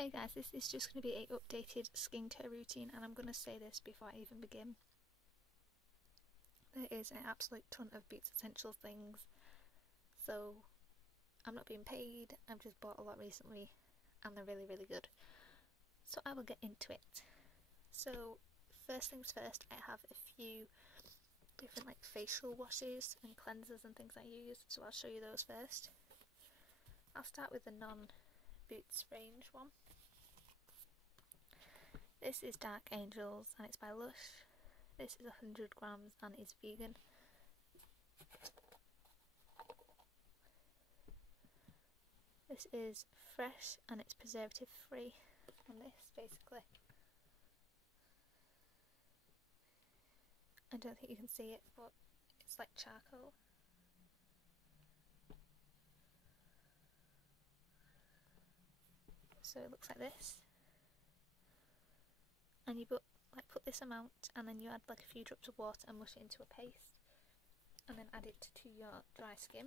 Hey guys, this is just going to be an updated skincare routine, and I'm going to say this before I even begin. There is an absolute ton of Boots Essentials things, so I'm not being paid, I've just bought a lot recently and they're really good. So I will get into it. So first things first, I have a few different like facial washes and cleansers and things I use, so I'll show you those first. I'll start with the non-Boots range one. This is Dark Angels and it's by Lush. This is 100 grams and is vegan. This is fresh and it's preservative free on this basically. I don't think you can see it, but it's like charcoal. So it looks like this. And you put this amount, and then you add like a few drops of water and mush it into a paste, and then add it to your dry skin.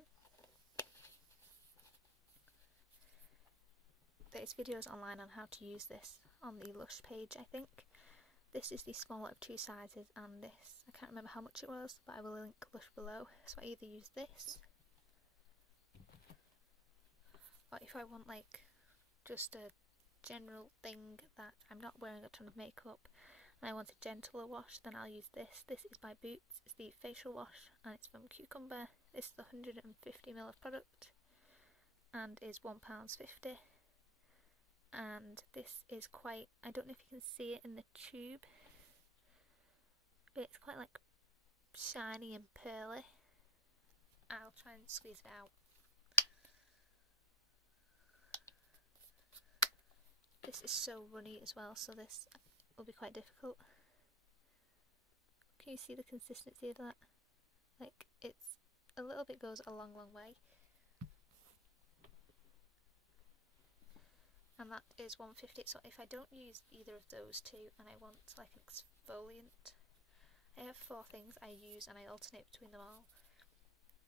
There's videos online on how to use this on the Lush page, I think. This is the smaller of two sizes, and this, I can't remember how much it was, but I will link Lush below. So I either use this, or if I want like just a general thing that I'm not wearing a ton of makeup and I want a gentler wash, then I'll use this. This is by Boots, it's the facial wash and it's from Cucumber. This is 150ml of product and is £1.50, and this is quite, I don't know if you can see it in the tube, but it's quite like shiny and pearly. I'll try and squeeze it out. This is so runny as well, so this will be quite difficult. Can you see the consistency of that? Like, it's a little bit goes a long way. And that is £1.50. So if I don't use either of those two and I want like an exfoliant, I have 4 things I use and I alternate between them all.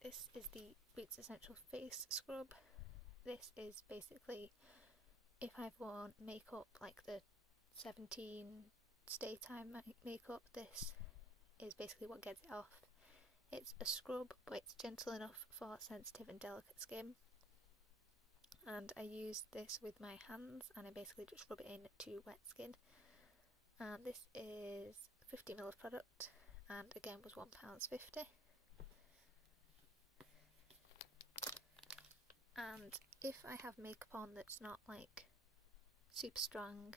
This is the Boots Essential Face Scrub. This is basically, if I've worn makeup like the 17 Stay Time makeup, this is basically what gets it off. It's a scrub, but it's gentle enough for sensitive and delicate skin. And I use this with my hands and I basically just rub it in to wet skin. And this is 50ml of product and again was £1.50. And if I have makeup on that's not like super strong,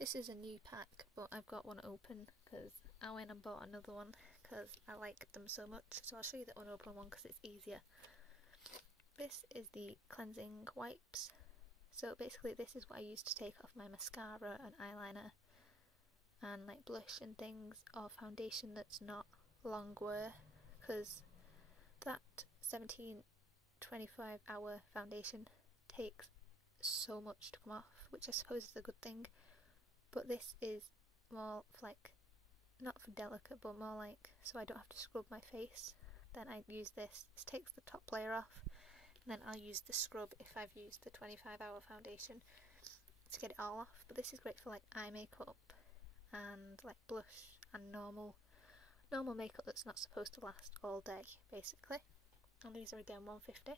this is a new pack, but I've got one open because I went and bought another one because I like them so much. So I'll show you that unopened one because it's easier. This is the cleansing wipes. So basically this is what I use to take off my mascara and eyeliner and like blush and things, or foundation that's not long wear, because that 25 hour foundation takes so much to come off, which I suppose is a good thing, but this is more for like, not for delicate, but more like so I don't have to scrub my face. Then I use this. This takes the top layer off, and then I'll use the scrub if I've used the 25-hour foundation to get it all off. But this is great for like eye makeup and like blush and normal makeup that's not supposed to last all day basically. And these are again £1.50.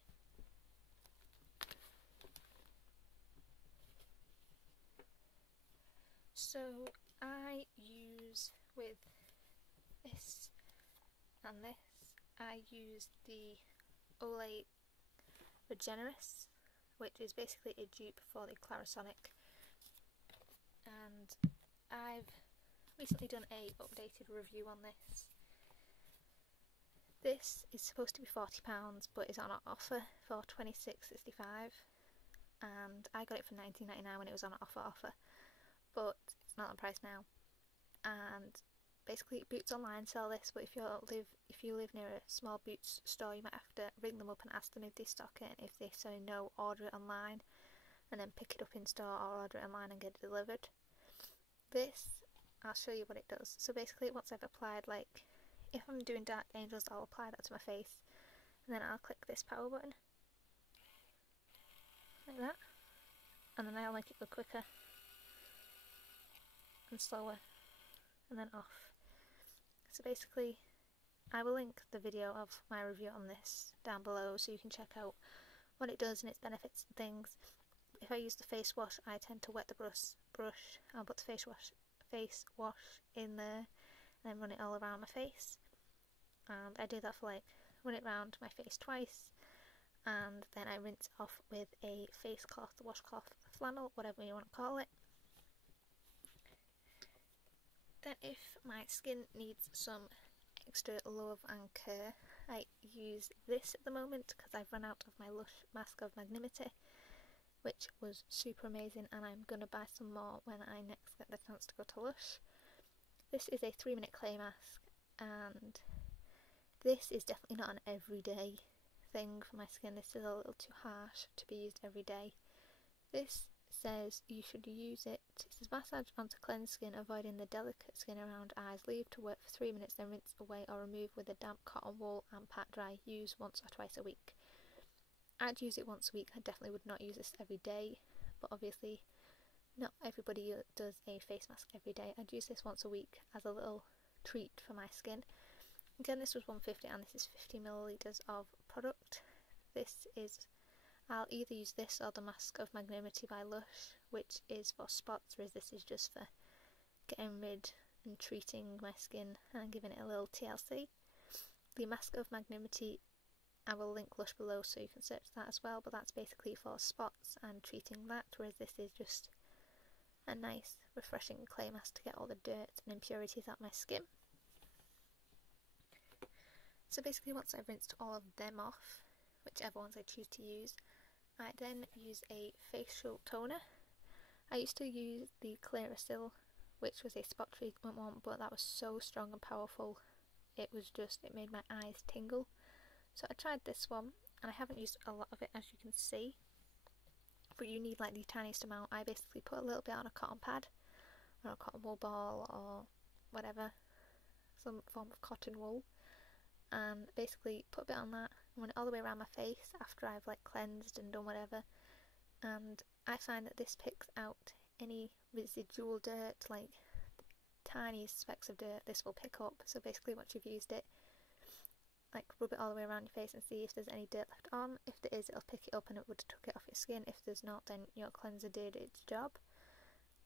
So I use with this and this, I use the Olay Regenerist, which is basically a dupe for the Clarisonic, and I've recently done a updated review on this. This is supposed to be £40 but is on an offer for £26.65, and I got it for £19.99 when it was on an offer, but it's not on price now. And basically Boots Online sell this, but if you live near a small Boots store, you might have to ring them up and ask them if they stock it, and if they say no, order it online and then pick it up in store, or order it online and get it delivered. This, I'll show you what it does. So basically once I've applied, like if I'm doing Dark Angels, I'll apply that to my face and then I'll click this power button like that, and then I'll make it go quicker and slower and then off. So basically I will link the video of my review on this down below so you can check out what it does and its benefits and things. If I use the face wash, I tend to wet the brush, I'll put the face wash in there and then run it all around my face, and I do that for run it around my face twice, and then I rinse off with a face cloth, washcloth, flannel, whatever you want to call it. Then if my skin needs some extra love and care, I use this at the moment because I've run out of my Lush Mask of Magnanimity, which was super amazing, and I'm going to buy some more when I next get the chance to go to Lush. This is a 3-minute clay mask, and this is definitely not an everyday thing for my skin. This is a little too harsh to be used every day. This says you should use it. It says massage onto cleansed skin, avoiding the delicate skin around eyes. Leave to work for 3 minutes, then rinse away or remove with a damp cotton wool and pat dry. Use once or twice a week. I'd use it once a week. I definitely would not use this every day, but obviously not everybody does a face mask every day. I'd use this once a week as a little treat for my skin. Again, this was $1.50 and this is 50 millilitres of product. I'll either use this or the Mask of Magnanimity by Lush, which is for spots, whereas this is just for getting rid and treating my skin and giving it a little TLC. The Mask of Magnanimity, I will link Lush below so you can search that as well, but that's basically for spots and treating that, whereas this is just a nice refreshing clay mask to get all the dirt and impurities out of my skin. So basically once I've rinsed all of them off, whichever ones I choose to use, I then use a facial toner. I used to use the Clearasil, which was a spot treatment one, but that was so strong and powerful, it made my eyes tingle. So I tried this one, and I haven't used a lot of it, as you can see, but you need the tiniest amount. I basically put a little bit on a cotton pad, or a cotton wool ball, or whatever, some form of cotton wool, and basically put a bit on that, run it all the way around my face after I've cleansed and done whatever, and I find that this picks out any residual dirt, tiny specks of dirt, this will pick up. So basically once you've used it, rub it all the way around your face and see if there's any dirt left on. If there is, it'll pick it up and it would have took it off your skin. If there's not, then your cleanser did its job.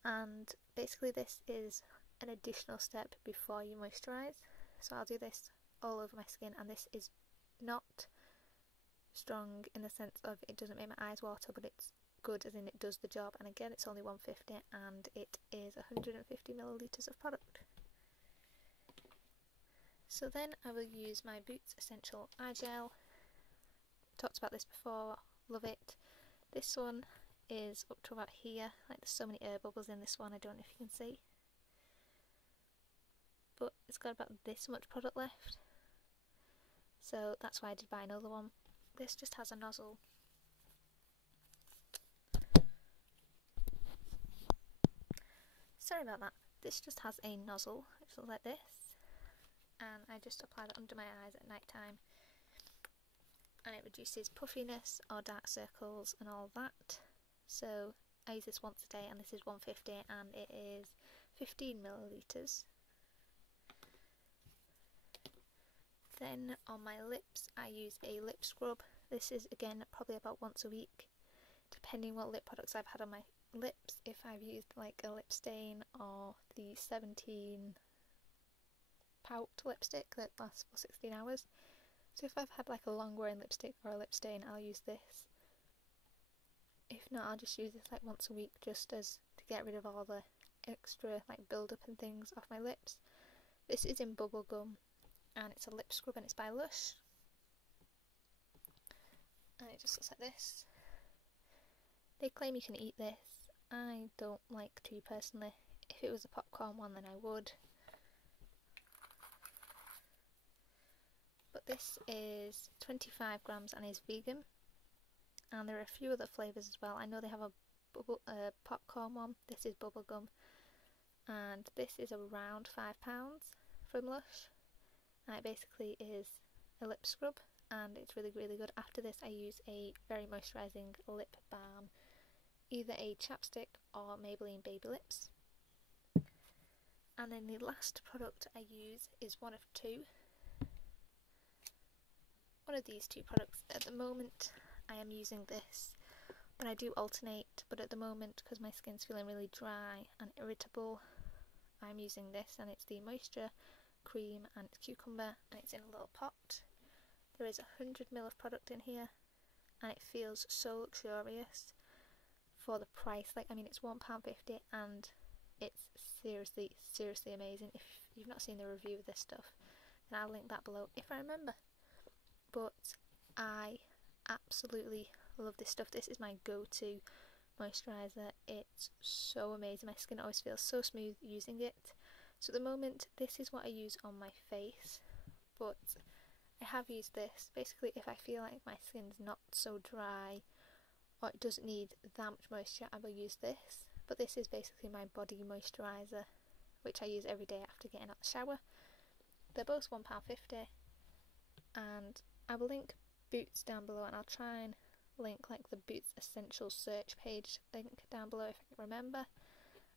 And basically this is an additional step before you moisturise. So I'll do this all over my skin, and this is not strong in the sense of it doesn't make my eyes water, but it's good as in it does the job. And again, it's only $1.50 and it is 150 millilitres of product. So then I will use my Boots Essential Eye Gel. Talked about this before, love it. This one is up to about here, there's so many air bubbles in this one, I don't know if you can see. But it's got about this much product left, so that's why I did buy another one. This just has a nozzle. Sorry about that. This just has a nozzle, which looks like this, and I just apply that under my eyes at night time, and it reduces puffiness or dark circles and all that. So I use this once a day, and this is $1.50 and it is 15 millilitres. Then on my lips I use a lip scrub. This is again probably about once a week, depending what lip products I've had on my lips. If I've used a lip stain or the 17 pout lipstick that lasts for 16 hours. So if I've had a long wearing lipstick or a lip stain, I'll use this. If not, I'll just use this once a week, just as to get rid of all the extra build up and things off my lips. This is in bubblegum, and it's a lip scrub, and it's by Lush, and it just looks like this. They claim you can eat this. I don't like to personally. If it was a popcorn one, then I would. But this is 25 grams and is vegan, and there are a few other flavours as well. I know they have a popcorn one. This is bubblegum, and this is around £5 from Lush, and it basically is a lip scrub, and it's really good. After this I use a very moisturising lip balm, either a chapstick or Maybelline Baby Lips. And then the last product I use is one of two. One of these two products. At the moment I am using this, but I do alternate, but at the moment, because my skin's feeling really dry and irritable, I'm using this, and it's the Moisture Cream and it's Cucumber, and it's in a little pot. There is 100ml of product in here, and it feels so luxurious for the price. Like, I mean, it's £1.50 and it's seriously amazing. If you've not seen the review of this stuff, then I'll link that below if I remember. But I absolutely love this stuff. This is my go-to moisturiser. It's so amazing. My skin always feels so smooth using it. So at the moment, this is what I use on my face, but I have used this basically if I feel like my skin's not so dry or it doesn't need that much moisture, I will use this. But this is basically my body moisturiser, which I use every day after getting out the shower. They're both £1.50, and I will link Boots down below, and I'll try and link like the Boots Essentials search page link down below if I can remember.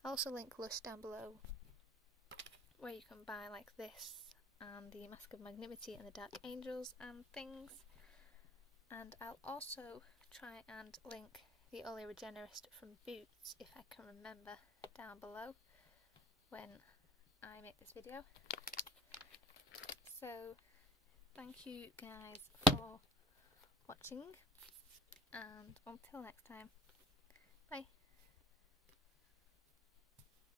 I'll also link Lush down below, where you can buy like this and the Mask of Magnanimity and the Dark Angels and things. And I'll also try and link the Olay Regenerist from Boots if I can remember down below when I make this video. So thank you guys for watching, and until next time.